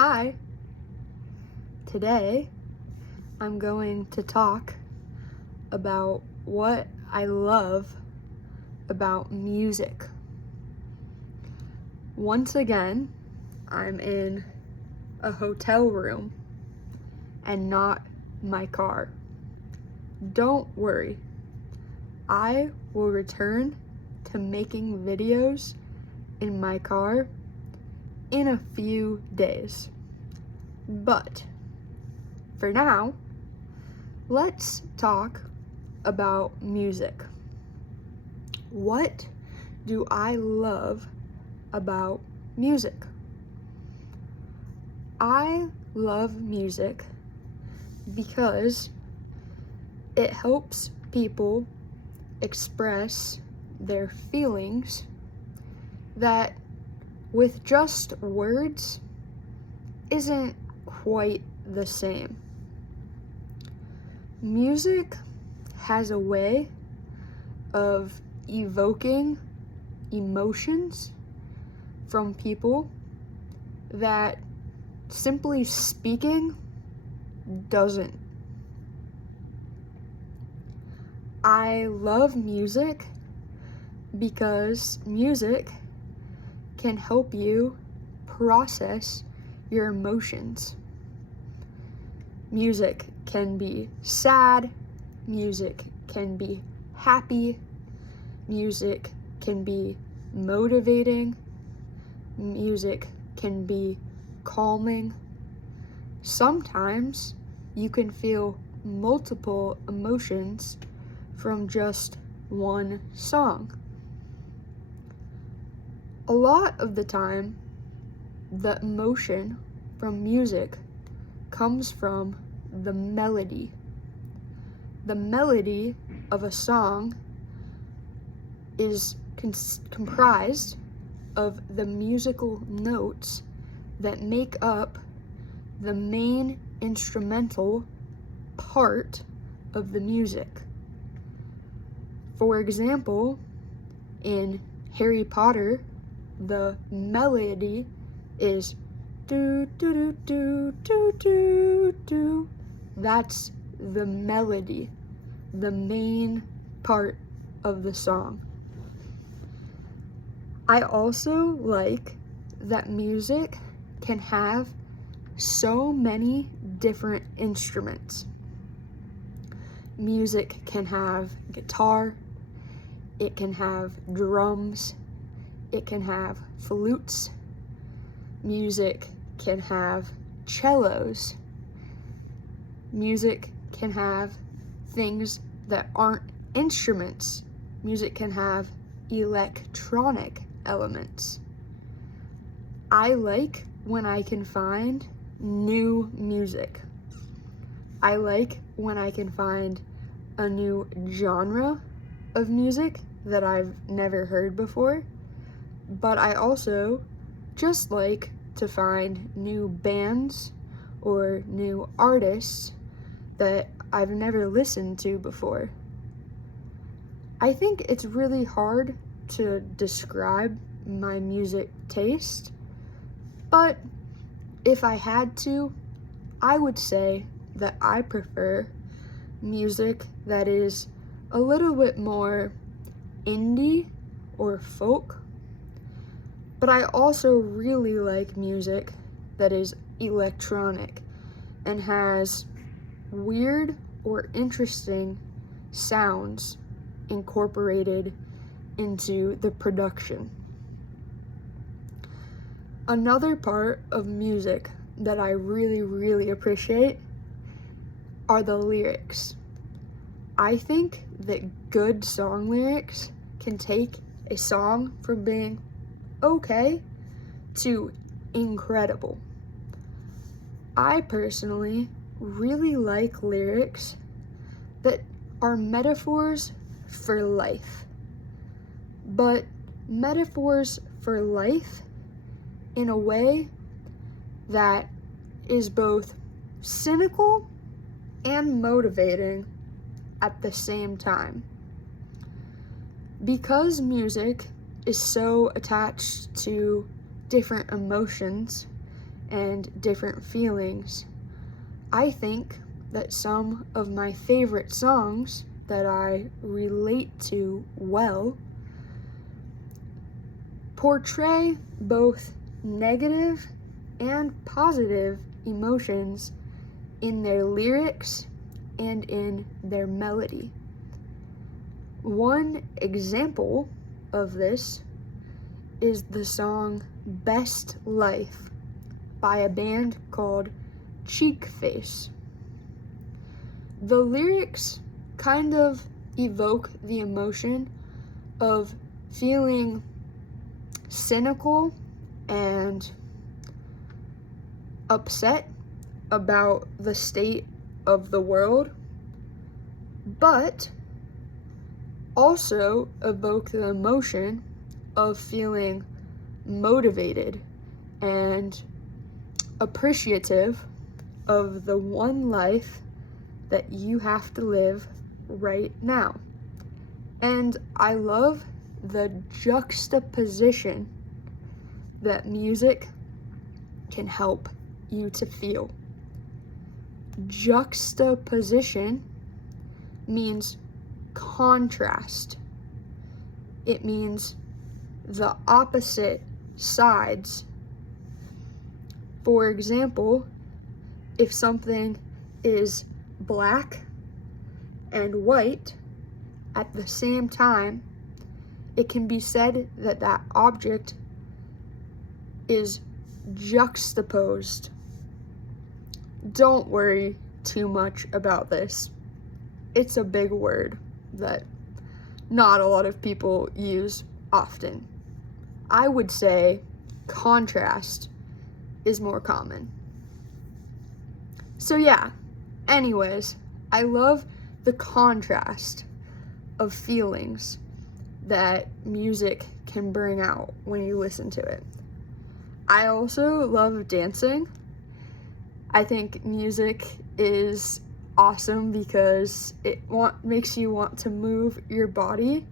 Hi. Today, I'm going to talk about what I love about music. Once again, I'm in a hotel room and not my car. Don't worry. I will return to making videos in my car in a few days. But for now, let's talk about music. What do I love about music? I love music because it helps people express their feelings that with just words isn't quite the same. Music has a way of evoking emotions from people that simply speaking doesn't. I love music because music can help you process your emotions. Music can be sad, music can be happy, music can be motivating, music can be calming. Sometimes you can feel multiple emotions from just one song. A lot of the time, the emotion from music comes from the melody. The melody of a song is comprised of the musical notes that make up the main instrumental part of the music. For example, in Harry Potter, the melody is do do do do do do do. That's the melody, the main part of the song. I also like that music can have so many different instruments. Music can have guitar, it can have drums, it can have flutes, music can have cellos, music can have things that aren't instruments, music can have electronic elements. I like when I can find new music. I like when I can find a new genre of music that I've never heard before, but I also just like to find new bands or new artists that I've never listened to before. I think it's really hard to describe my music taste, but if I had to, I would say that I prefer music that is a little bit more indie or folk, but I also really like music that is electronic and has weird or interesting sounds incorporated into the production. Another part of music that I really appreciate are the lyrics. I think that good song lyrics can take a song from being okay to incredible. I personally really like lyrics that are metaphors for life, but metaphors for life in a way that is both cynical and motivating at the same time. Because music is so attached to different emotions and different feelings. I think that some of my favorite songs that I relate to well portray both negative and positive emotions in their lyrics and in their melody. One example of this is the song Best Life by a band called Cheekface. The lyrics kind of evoke the emotion of feeling cynical and upset about the state of the world, but also evoke the emotion of feeling motivated and appreciative of the one life that you have to live right now. And I love the juxtaposition that music can help you to feel. Juxtaposition means contrast. It means the opposite sides. For example, if something is black and white at the same time, it can be said that that object is juxtaposed. Don't worry too much about this. It's a big word that not a lot of people use often. I would say contrast is more common. So yeah, anyways, I love the contrast of feelings that music can bring out when you listen to it. I also love dancing. I think music is awesome because it makes you want to move your body,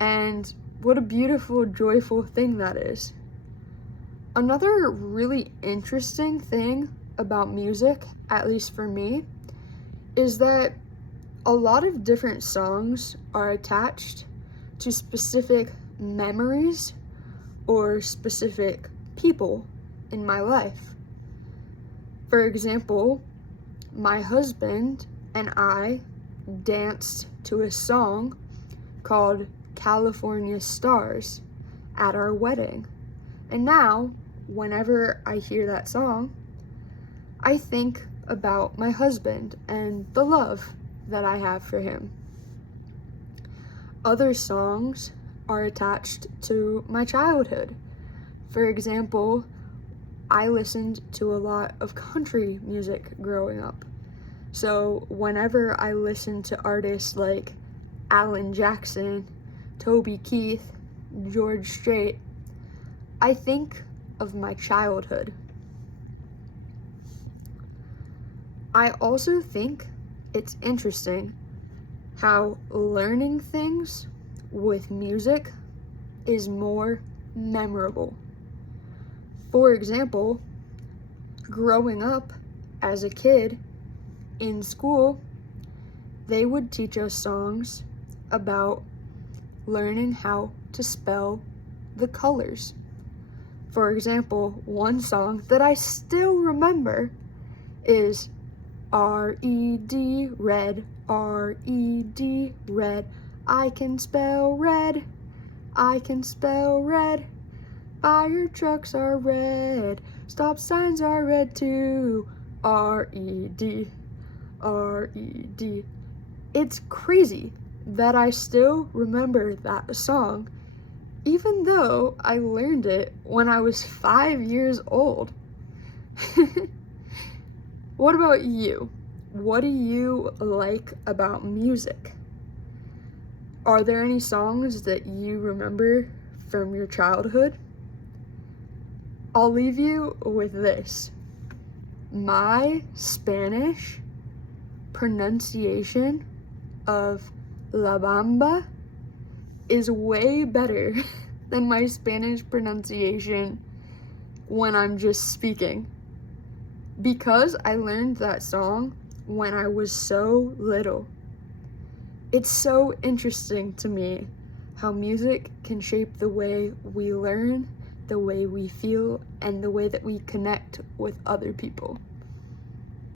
and what a beautiful, joyful thing that is. Another really interesting thing about music, at least for me, is that a lot of different songs are attached to specific memories or specific people in my life. For example, my husband and I danced to a song called California Stars at our wedding. And now, whenever I hear that song, I think about my husband and the love that I have for him. Other songs are attached to my childhood. For example, I listened to a lot of country music growing up. So whenever I listen to artists like Alan Jackson, Toby Keith, George Strait, I think of my childhood. I also think it's interesting how learning things with music is more memorable. For example, growing up as a kid in school, they would teach us songs about learning how to spell the colors. For example, one song that I still remember is R-E-D, red, R-E-D, red. I can spell red, I can spell red. Fire trucks are red, stop signs are red too. R-E-D, R-E-D. It's crazy that I still remember that song, even though I learned it when I was 5 years old. What about you? What do you like about music? Are there any songs that you remember from your childhood? I'll leave you with this. My Spanish pronunciation of La Bamba is way better than my Spanish pronunciation when I'm just speaking. because I learned that song when I was so little. It's so interesting to me how music can shape the way we learn, the way we feel, and the way that we connect with other people.